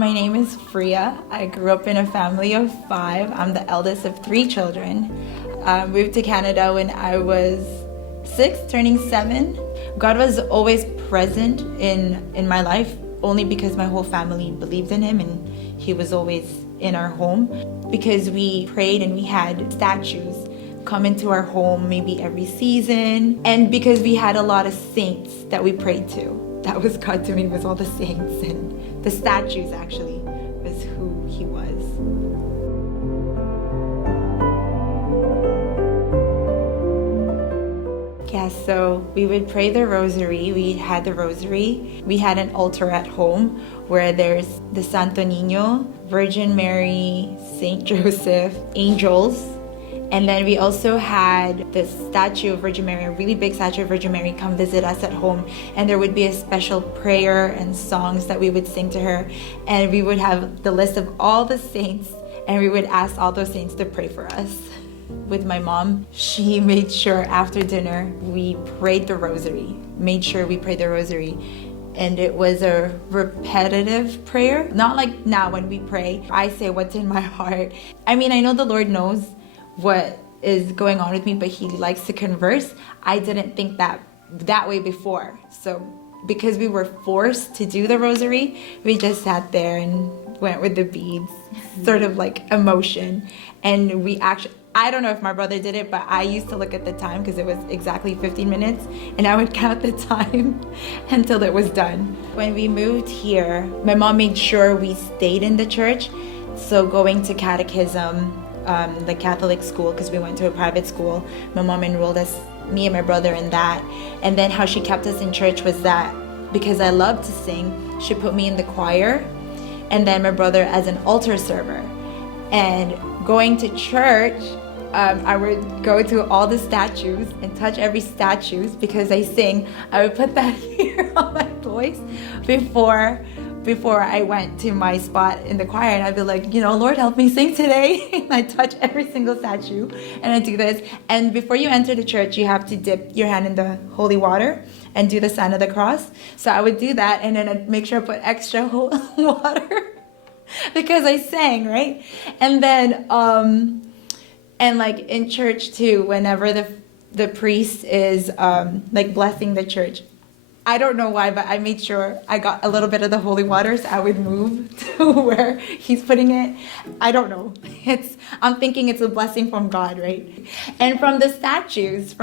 My name is Fria. I grew up in a family of 5. I'm the eldest of 3 children. I moved to Canada when I was 6, turning 7. God was always present in my life, only because my whole family believed in Him and He was always in our home. Because we prayed and we had statues come into our home maybe every season. And because we had a lot of saints that we prayed to. That was God to me, was all the saints, and the statues actually was who He was. Yeah, so we would pray the rosary. We had the rosary. We had an altar at home where there's the Santo Niño, Virgin Mary, Saint Joseph, angels. And then we also had the statue of Virgin Mary, a really big statue of Virgin Mary, come visit us at home. And there would be a special prayer and songs that we would sing to her. And we would have the list of all the saints, and we would ask all those saints to pray for us. With my mom, she made sure after dinner we prayed the rosary, And it was a repetitive prayer. Not like now when we pray, I say what's in my heart. I mean, I know the Lord knows what is going on with me, but He likes to converse. I didn't think that way before. So because we were forced to do the rosary, we just sat there and went with the beads, sort of like emotion. And we actually, I don't know if my brother did it, but I used to look at the time because it was exactly 15 minutes and I would count the time until it was done. When we moved here, my mom made sure we stayed in the church. So going to catechism, the Catholic school, because we went to a private school. My mom enrolled us, me and my brother, in that. And then how she kept us in church was that because I loved to sing, she put me in the choir, and then my brother as an altar server. And going to church, I would go to all the statues and touch every statue because I sing. I would put that here on my voice before I went to my spot in the choir, and I'd be like, Lord, help me sing today. And I touch every single statue and I do this. And before you enter the church, you have to dip your hand in the holy water and do the sign of the cross. So I would do that, and then I'd make sure I put extra water because I sang, right? And then, and like in church too, whenever the priest is like blessing the church, I don't know why, but I made sure I got a little bit of the holy water, so I would move to where he's putting it. I don't know. I'm thinking it's a blessing from God, right? And from the statues,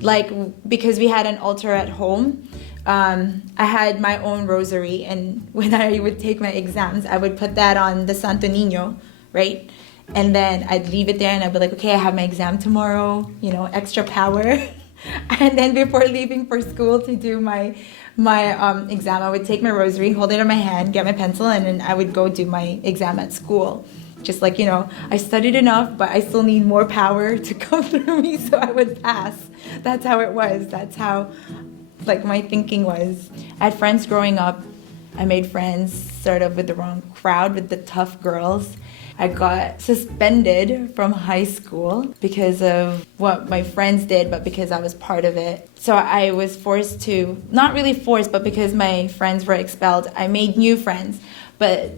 like because we had an altar at home, I had my own rosary, and when I would take my exams, I would put that on the Santo Niño, right? And then I'd leave it there, and I'd be like, okay, I have my exam tomorrow, extra power. And then before leaving for school to do my exam, I would take my rosary, hold it in my hand, get my pencil, and then I would go do my exam at school. Just like, I studied enough, but I still need more power to come through me so I would pass. That's how it was. That's how, like, my thinking was. I had friends growing up. I made friends sort of with the wrong crowd, with the tough girls. I got suspended from high school because of what my friends did, but because I was part of it. So I was forced to, not really forced, but because my friends were expelled, I made new friends. But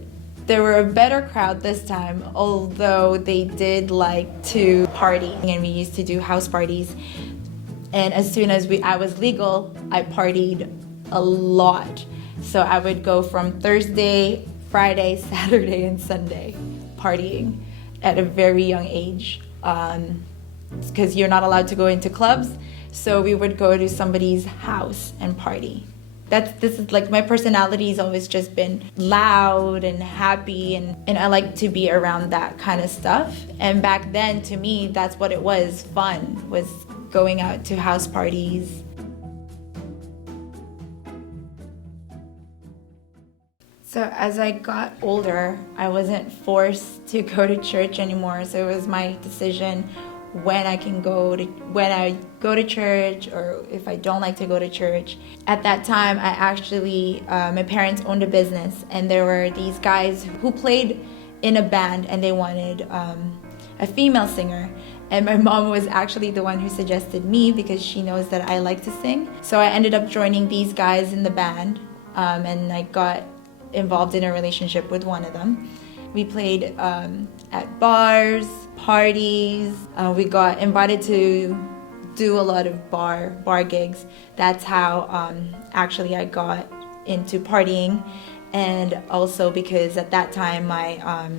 they were a better crowd this time, although they did like to party. And we used to do house parties. And as soon as I was legal, I partied a lot. So I would go from Thursday, Friday, Saturday, and Sunday partying at a very young age, because you're not allowed to go into clubs. So we would go to somebody's house and party. This is like my personality has always just been loud and happy, and I like to be around that kind of stuff. And back then, to me, that's what it was. Fun was going out to house parties. So as I got older, I wasn't forced to go to church anymore. So it was my decision when I go to church, or if I don't like to go to church. At that time, I actually, my parents owned a business, and there were these guys who played in a band, and they wanted a female singer. And my mom was actually the one who suggested me because she knows that I like to sing. So I ended up joining these guys in the band, and I got involved in a relationship with one of them. We played at bars, parties. We got invited to do a lot of bar gigs. That's how actually I got into partying. And also because at that time my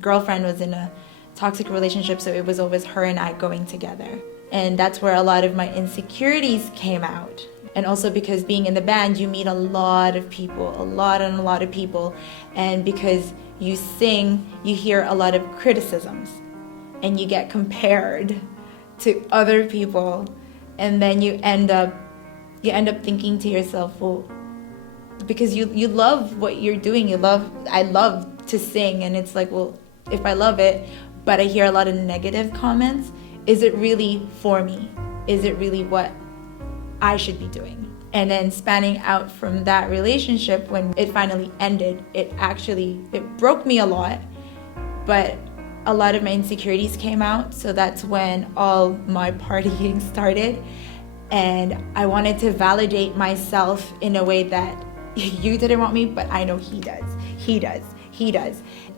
girlfriend was in a toxic relationship, so it was always her and I going together. And that's where a lot of my insecurities came out. And also because being in the band, you meet a lot of people, a lot of people. And because you sing, you hear a lot of criticisms. And you get compared to other people. And then you end up thinking to yourself, well, because you love what you're doing. I love to sing. And it's like, well, if I love it, but I hear a lot of negative comments, is it really for me? Is it really what I should be doing? And then spanning out from that relationship, when it finally ended, it broke me a lot, but a lot of my insecurities came out. So that's when all my partying started. And I wanted to validate myself in a way that you didn't want me, but I know he does.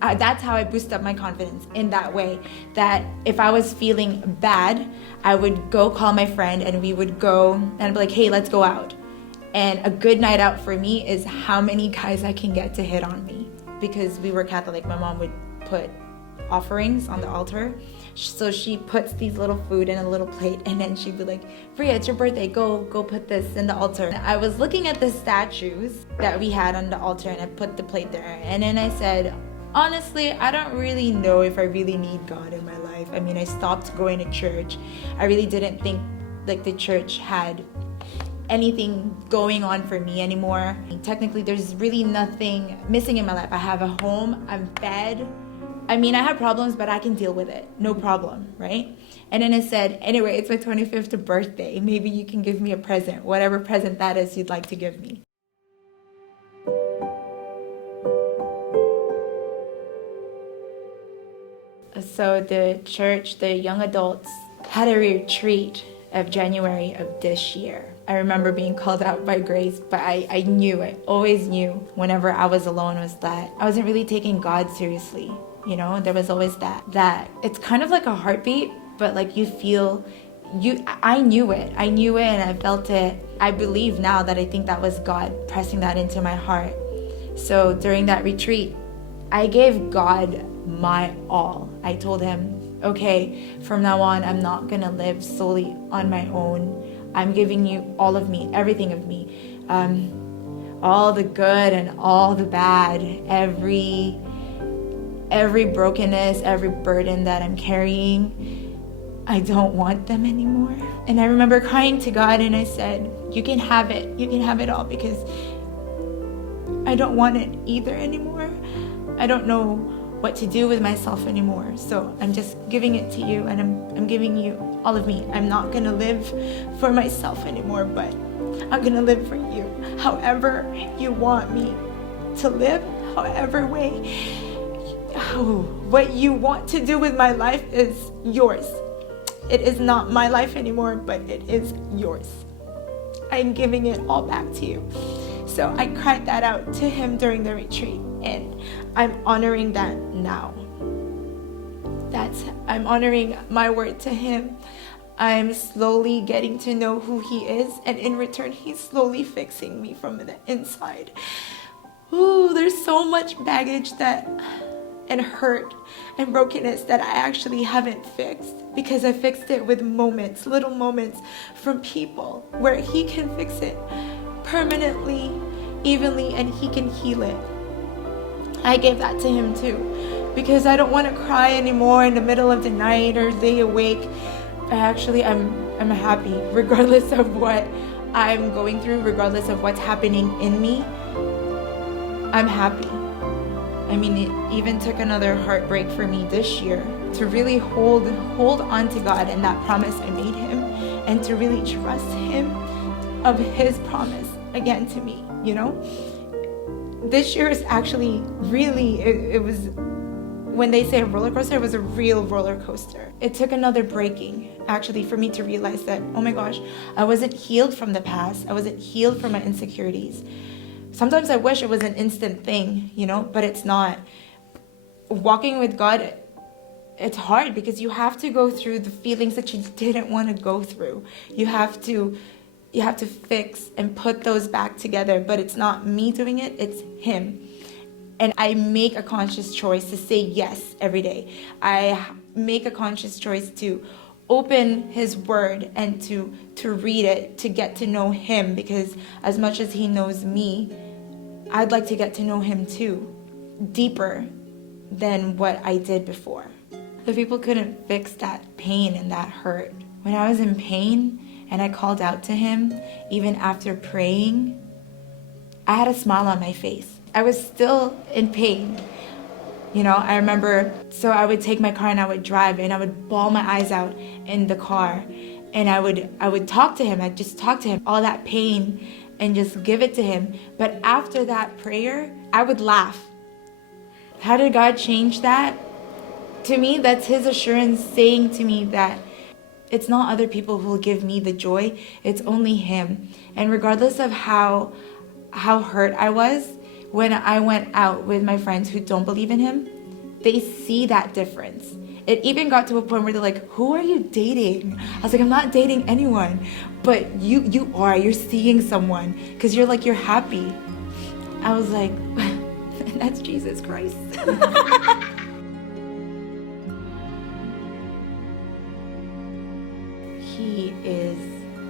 That's how I boost up my confidence, in that way, that if I was feeling bad, I would go call my friend and we would go and I'd be like, hey, let's go out. And a good night out for me is how many guys I can get to hit on me. Because we were Catholic, my mom would put offerings on the altar. So she puts these little food in a little plate, and then she'd be like, Fria, it's your birthday, go put this in the altar. I was looking at the statues that we had on the altar, and I put the plate there. And then I said, honestly, I don't really know if I really need God in my life. I mean, I stopped going to church. I really didn't think like the church had anything going on for me anymore. Technically, there's really nothing missing in my life. I have a home, I'm fed. I mean, I have problems, but I can deal with it. No problem, right? And then I said, anyway, it's my 25th birthday. Maybe you can give me a present, whatever present that is you'd like to give me. So the church, the young adults, had a retreat of January of this year. I remember being called out by Grace, but I always knew whenever I was alone, was that I wasn't really taking God seriously. You know, there was always that it's kind of like a heartbeat, but like I knew it and I felt it. I believe now that I think that was God pressing that into my heart. So during that retreat, I gave God my all. I told him, okay, from now on, I'm not gonna live solely on my own. I'm giving you all of me, everything of me, all the good and all the bad, every brokenness, every burden that I'm carrying. I don't want them anymore. And I remember crying to God, and I said, you can have it all, because I don't want it either anymore. I don't know what to do with myself anymore. So I'm just giving it to you, and I'm giving you all of me. I'm not gonna live for myself anymore, but I'm gonna live for you. However you want me to live, however way, what you want to do with my life is yours. It is not my life anymore, but it is yours. I'm giving it all back to you. So I cried that out to him during the retreat, and I'm honoring that now. I'm honoring my word to him. I'm slowly getting to know who he is, and in return, he's slowly fixing me from the inside. Ooh, there's so much baggage and hurt and brokenness that I actually haven't fixed, because I fixed it with moments, little moments from people, where he can fix it permanently, evenly, and he can heal it. I gave that to him too, because I don't want to cry anymore in the middle of the night or lay awake. I'm happy regardless of what I'm going through, regardless of what's happening in me. I'm happy. I mean, it even took another heartbreak for me this year to really hold on to God and that promise I made him, and to really trust him of his promise again to me, you know? This year is actually really, it was, when they say a roller coaster, it was a real roller coaster. It took another breaking, actually, for me to realize that, oh my gosh, I wasn't healed from the past. I wasn't healed from my insecurities. sometimes I wish it was an instant thing, but it's not. Walking with God, it's hard because you have to go through the feelings that you didn't want to go through. You have to fix and put those back together, but it's not me doing it, it's Him. And I make a conscious choice to say yes every day. I make a conscious choice to open His Word and to read it, to get to know Him, because as much as He knows me, I'd like to get to know Him too, deeper than what I did before. The people couldn't fix that pain and that hurt. When I was in pain and I called out to Him, even after praying, I had a smile on my face. I was still in pain. I remember, so I would take my car and I would drive and I would bawl my eyes out in the car, and I would talk to Him. I'd just talk to Him, all that pain, and just give it to Him. But after that prayer, I would laugh. How did God change that? To me, that's His assurance saying to me that it's not other people who will give me the joy, it's only Him. And regardless of how hurt I was, when I went out with my friends who don't believe in Him, they see that difference. It even got to a point where they're like, who are you dating? I was like, I'm not dating anyone. But you are. You're seeing someone because you're happy. I was like, that's Jesus Christ. He is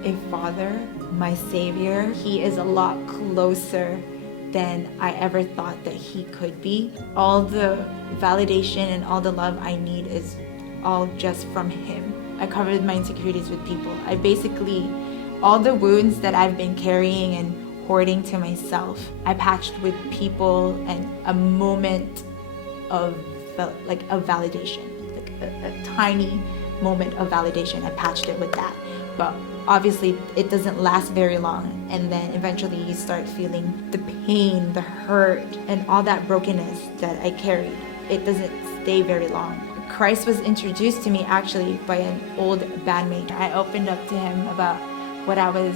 a father, my savior. He is a lot closer than I ever thought that He could be. All the validation and all the love I need is all just from Him. I covered my insecurities with people. I basically, all the wounds that I've been carrying and hoarding to myself, I patched with people and a moment of validation, like a tiny moment of validation. I patched it with that. But obviously it doesn't last very long, and then eventually you start feeling the pain, the hurt, and all that brokenness that I carried. It doesn't stay very long. Christ was introduced to me actually by an old bandmate. I opened up to him about what I was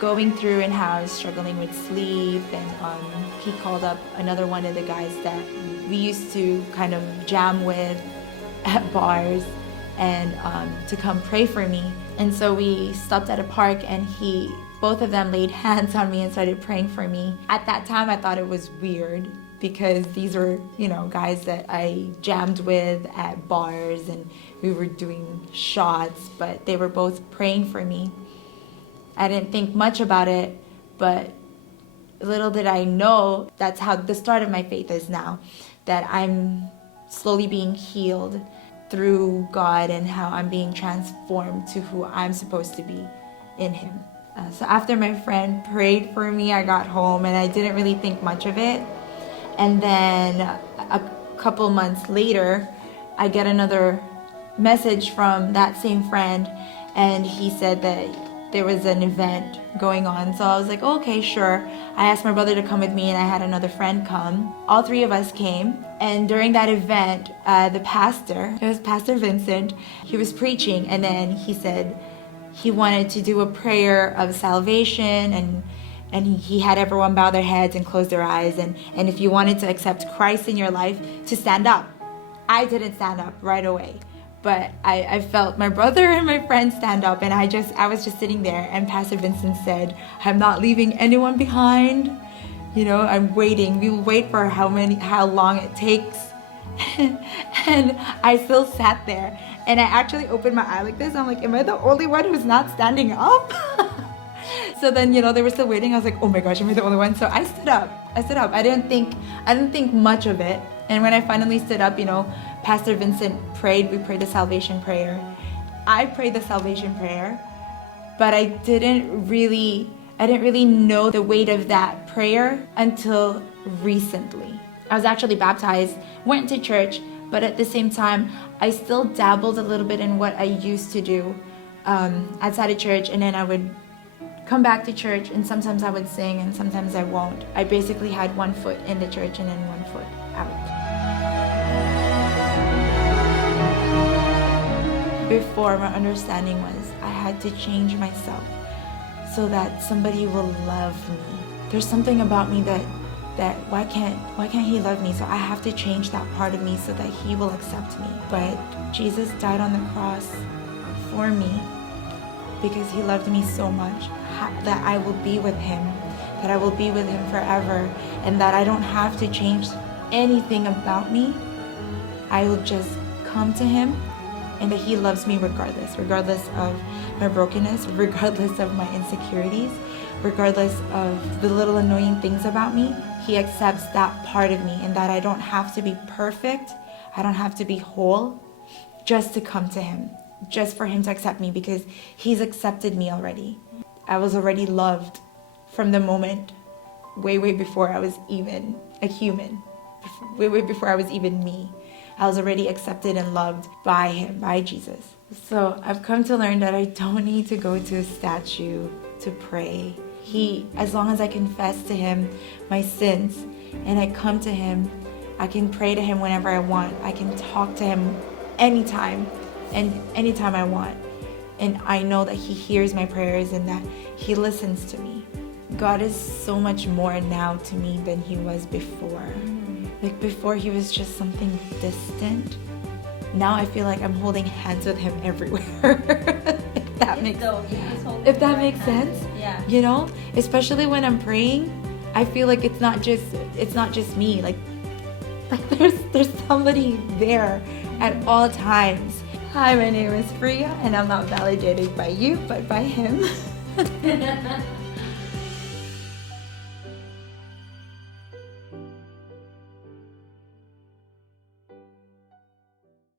going through and how I was struggling with sleep, and he called up another one of the guys that we used to kind of jam with at bars, and to come pray for me. And so we stopped at a park, and both of them laid hands on me and started praying for me. At that time, I thought it was weird because these were, guys that I jammed with at bars, and we were doing shots, but they were both praying for me. I didn't think much about it, but little did I know that's how the start of my faith is now, that I'm slowly being healed through God and how I'm being transformed to who I'm supposed to be in Him. So after my friend prayed for me, I got home and I didn't really think much of it. And then a couple months later, I get another message from that same friend, and he said that there was an event going on. So I was like, okay, sure. I asked my brother to come with me, and I had another friend come. All three of us came. And during that event, the pastor, it was Pastor Vincent, he was preaching, and then he said he wanted to do a prayer of salvation, and he had everyone bow their heads and close their eyes, and if you wanted to accept Christ in your life, to stand up. I didn't stand up right away, but I felt my brother and my friend stand up, and I was just sitting there, and Pastor Vincent said, I'm not leaving anyone behind. I'm waiting. We will wait for how long it takes. And I still sat there, and I actually opened my eye like this. I'm like, am I the only one who's not standing up? So then, they were still waiting. I was like, oh my gosh, am I the only one? So I stood up. I didn't think much of it. And when I finally stood up, Pastor Vincent prayed. We prayed the salvation prayer. I prayed the salvation prayer, but I didn't really know the weight of that prayer until recently. I was actually baptized, went to church, but at the same time, I still dabbled a little bit in what I used to do outside of church, and then I would come back to church, and sometimes I would sing, and sometimes I won't. I basically had one foot in the church and then one foot out. Before, my understanding was I had to change myself so that somebody will love me. there's something about me that why can't he love me? So I have to change that part of me so that he will accept me. But Jesus died on the cross for me because he loved me so much that I will be with him, that I will be with him forever, and that I don't have to change anything about me. I will just come to him, and that he loves me regardless of my brokenness, regardless of my insecurities, regardless of the little annoying things about me. He accepts that part of me, and that I don't have to be perfect, I don't have to be whole just to come to him, just for him to accept me, because he's accepted me already. I was already loved from the moment, way before I was even a human, way before I was even me. I was already accepted and loved by him, by Jesus. So I've come to learn that I don't need to go to a statue to pray. As long as I confess to him my sins and I come to him, I can pray to him whenever I want. I can talk to him anytime and anytime I want. And I know that he hears my prayers and that he listens to me. God is so much more now to me than he was before. Like before, he was just something distant. Now I feel like I'm holding hands with him everywhere. if that makes sense. Yeah. You know, especially when I'm praying, I feel like it's not just me. Like there's somebody there at all times. Hi, my name is Fria, and I'm not validated by you, but by him.